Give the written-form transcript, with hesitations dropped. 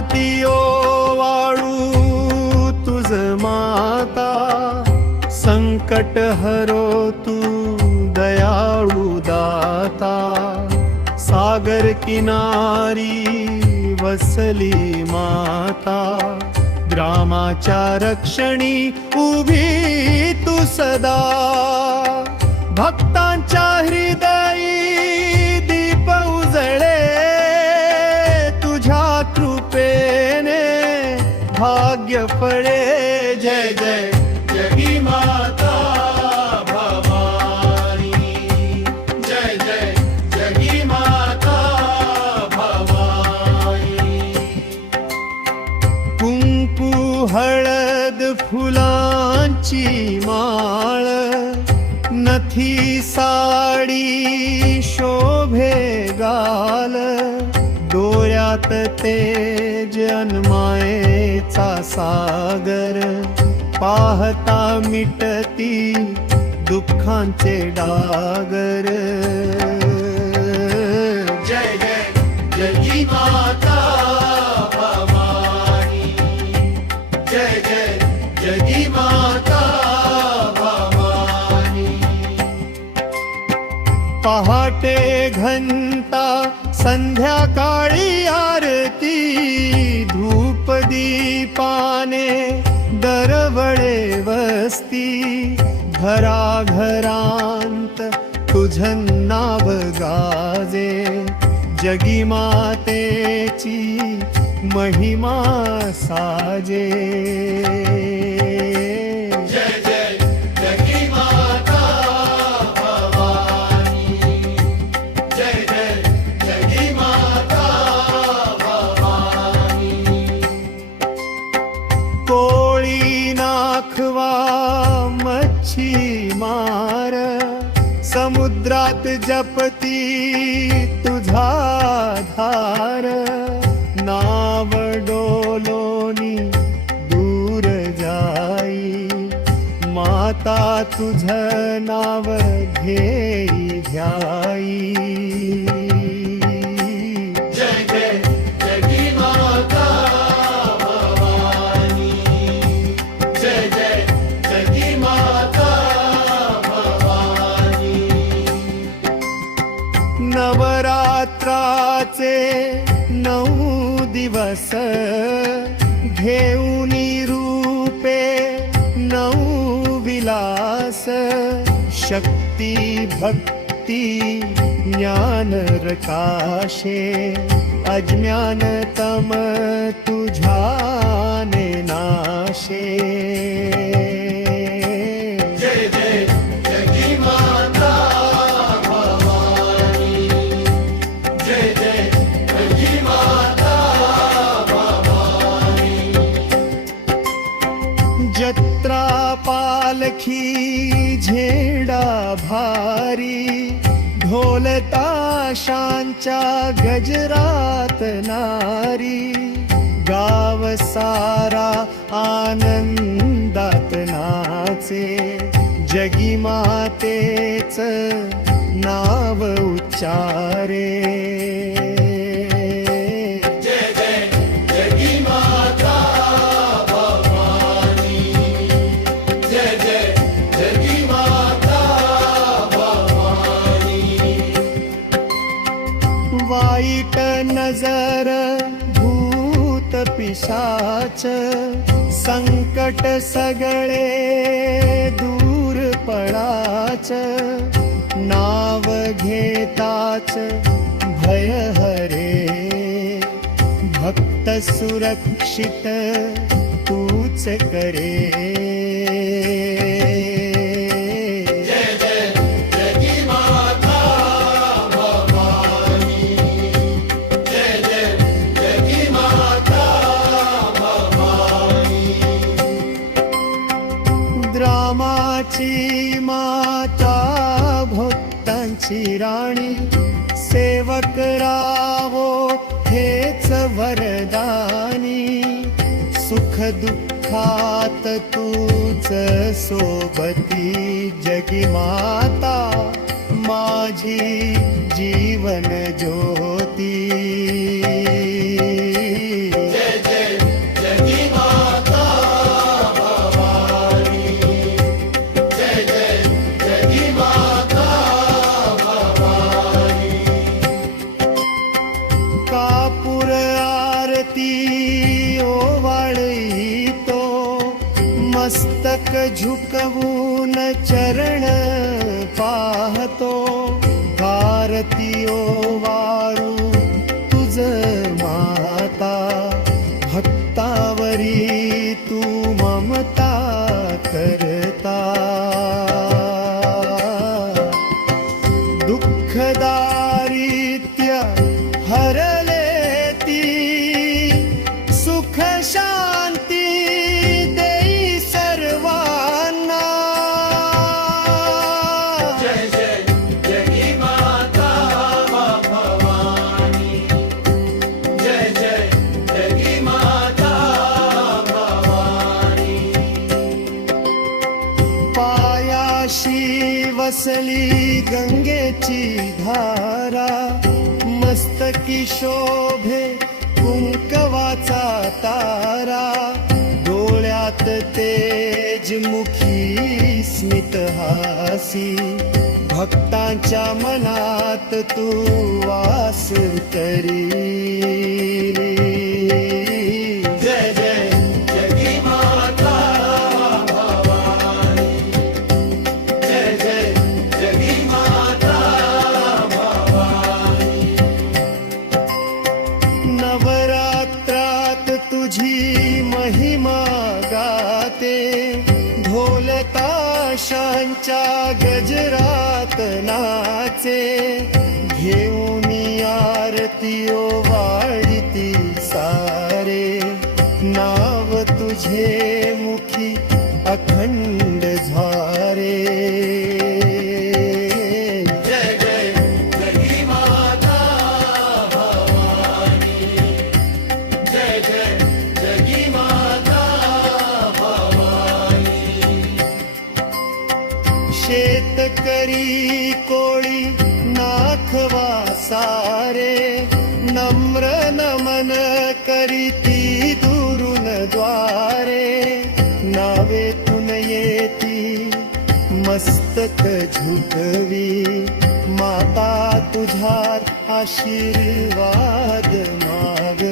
आरती ओवाळू तुझ माता, संकट हरो तू दयाळू दाता. सागर किनारी वसली माता, ग्रामाच्या रक्षणी उभी तू सदा. भक्तांच्या हृदयी दीप उजळे, तुझ्या कृपेने भाग्य फळे. जय जय जगी माता भवानी, जय जय जगी माता भवानी. कुंकू हळद फुलांची माळ, नथी साडी शोभे गाल. डोळ्यात तेज अन्मायेचा सागर, पाहता मिटती दुःखांचे डागर. जय जय जगी माता भवानी, जय जय जगी माता भवानी. पहाटे घंटा संध्याकाळी आरती, धूप दीपाने दरवळे वस्ती. घराघरांत तुझं नाव गाजे, जगी मातेची महिमा साजे. जय जय जगी माता भवानी, जय जय जगी माता भवानी. कोळी नाखवा मच्छी मार, समुद्रात जपती तुझा धार. नाव डोलोनी दूर जाई, माता तुझ नाव घेई ध्याई. जय जय जगी माता भवानी, जय जय जगी माता भवानी. नवरात्राचे 9 दिवस, घेऊनी रूपे 9 विलास. शक्ती भक्ती ज्ञान रकाशे, अज्ञान तम तुझ्याने नाशे. जय जय जगी माता भवानी, जय जय जगी माता भवानी. जत्रा पालखी झेंडा भारी, ढोल ताशांच्या गजरात नारी. गाव सारा आनंदात नाचे, जगी मातेच नाव उच्चारे. जय जय जगी माता भवानी, जय जय जगी माता भवानी. वाईट नजर भूत पिशाच, संकट सगळे दूर पळाच. नाव घेताच भय हरे, भक्त सुरक्षित तूच करे. जय जय जगी माता भवानी, जय जय जगी माता भवानी. द्रामाची माता भक्तांची राणी, सेवक रावो हेच वरदानी. सुख दुःखात तूच सोबती, जगी माता माझी जीवन ज्योती. जय आरती ओवाळी तो मस्तक झुकवून चरण पाहतो आरती ओवाळू तुझ माता भक्तावरी तू ममता करता दुःखदारिद्र्य हरले ती सुख शांती देई सर्वांना जय जय जगी माता भवानी जय जय जगी माता भवानी पायाशी वसली गंगेची धारा मस्तकी शोभे कुंकवाचा तारा डोळ्यात तेज मुखी स्मित हासी भक्तांच्या मनात तू वास करी जय जय जगी माता भवानी जय जय जगी माता भवानी नवरात्रात तुझी महिमा गाते ढोल ताशांच्या गजरात नाचे घेऊन आरती ओवाळती सारे नाव तुझे मुखी अखंड झारे जय जय जगी माता भवानी जय जय जगी माता भवानी शेतकरी कोळी नाथवा सारे नम्र नमन करीती दुरून द्वारे नावेतून येती मस्तक झुकवी माता तुझ्यात आशीर्वाद माग